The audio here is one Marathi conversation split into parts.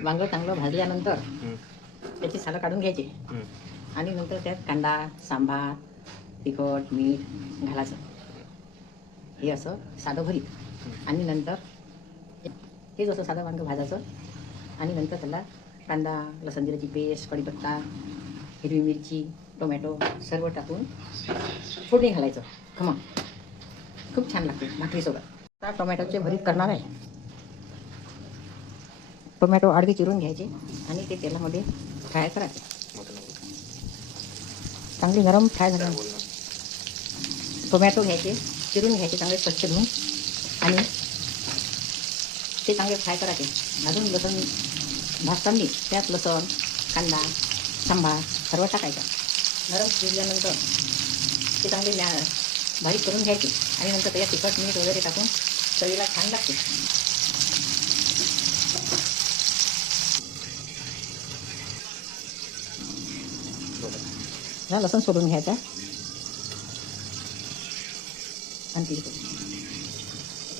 वांगं चांगलं भाजल्यानंतर त्याची सालं काढून घ्यायची आणि नंतर त्यात कांदा, सांबार, तिखट, मीठ घालायचं. हे असं साधं भरीत. आणि नंतर हे जसं साधं वांगं भाजायचं आणि नंतर त्याला कांदा, लसूण जिऱ्याची पेस्ट, कढीपत्ता, हिरवी मिरची, टोमॅटो सर्व टाकून फोडणी घालायचं. खमंग खूप छान लागते भाकरीसोबत. आता टोमॅटोचे भरीत करणार आहे. टोमॅटो अर्धे चिरून घ्यायचे आणि ते तेलामध्ये फ्राय करायचे. चांगले नरम फ्राय झाले टोमॅटो घ्यायचे, चिरून घ्यायचे चांगले स्वच्छ धुवून आणि ते चांगले फ्राय करायचे. अजून लसूण भाजताना त्यात लसूण, कांदा, सांबार सर्व टाकायचा. नरम शिजल्यानंतर ते चांगले बारीक करून घ्यायचे आणि नंतर त्याच्यात तिखट, मीठ वगैरे टाकून चवीला छान लागते. लसूण सोडून घ्यायचा आणि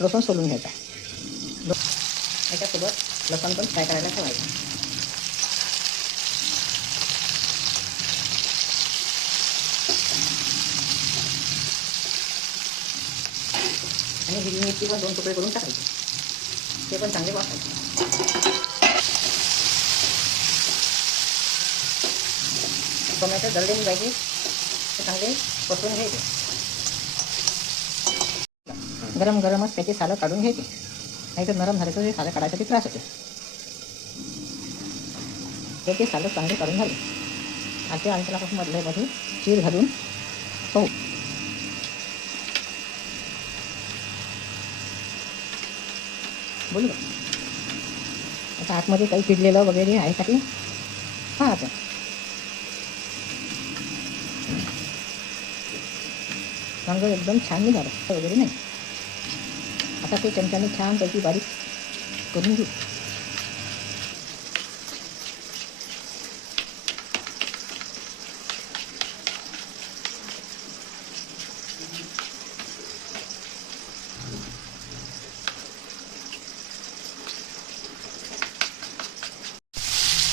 लसूण सोडून घ्यायचा. त्याच्यासोबत लसूण पण फ्राय करायला ठेवायचं. आणि हिरवी मिरची पण 2 तुकडे करून टाकायचे. ते पण चांगले वाफायचे. टोमॅटो जळले नाही पाहिजे, ते चांगले परतून घ्यायचे. गरम गरमच त्याचे सालं काढून घ्यायचे, नाही तर नरम झाले तर ते सालं काढायसाठी त्रास होते. त्याचे सालं चांगले काढून झाले. आता आणखीपासून मधल्यामध्ये चीर घालून पाहू. बोलू का आता आतमध्ये काही पिडलेलं वगैरे आहे का ते पाहायचं. वांगं एकदम छान निघालं वगैरे नाही. आता ते चमच्याने छानपैकी बारीक करून घेऊ.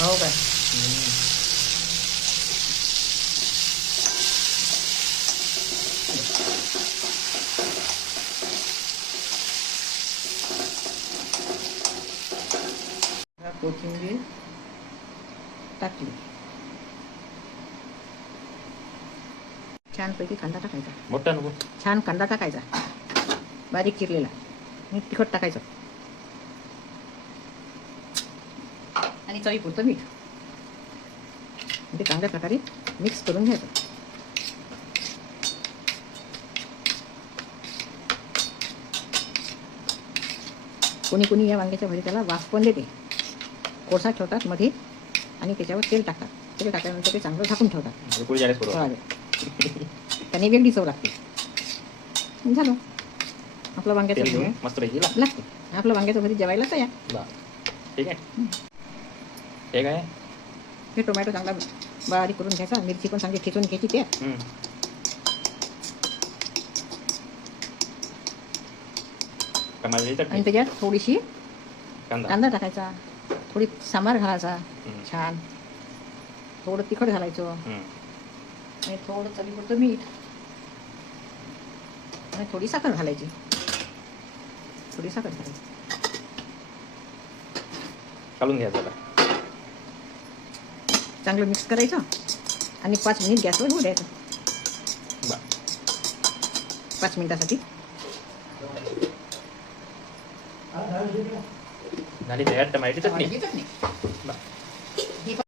हो काय कोथिंबीर टाकली. छानपैकी कांदा टाकायचा. मोठा नको. छान कांदा टाकायचा बारीक चिरलेला. आणि तिखट टाकायचं आणि चवीपुरतं मीठ. ते चांगल्या प्रकारे मिक्स करून घ्यायचं. कोणी कोणी या वांग्याच्या भरीताला वाफ पण देते. कोळसा ठेवतात मध्ये आणि त्याच्यावर तेल टाकतात. तेल टाकल्यानंतर ते चांगलं झाकून ठेवतात. त्याने वेगळी चव लागते. झालं आपलं वांग्याचं भरीत मस्त लागते. आपलं वांग्याचं भरीत जेवायला तयार. ठीक आहे. हे काय हे टोमॅटो चांगला बारीक करून घ्यायचा. मिरची पण चांगली ठेचून घ्यायची त्यात. आणि त्याच्यात थोडीशी कांदा टाकायचा, थोडी सांबार घालायचा छान, थोडं तिखट घालायचं आणि थोडं चवीपुरतं मीठ आणि थोडी साखर घालायची. काढून घ्यायचं. चांगलं मिक्स करायचं आणि 5 मिनिट गॅसवर होऊ द्यायचं. 5 मिनिटासाठी झाली तयार टमाट्याची चटणी.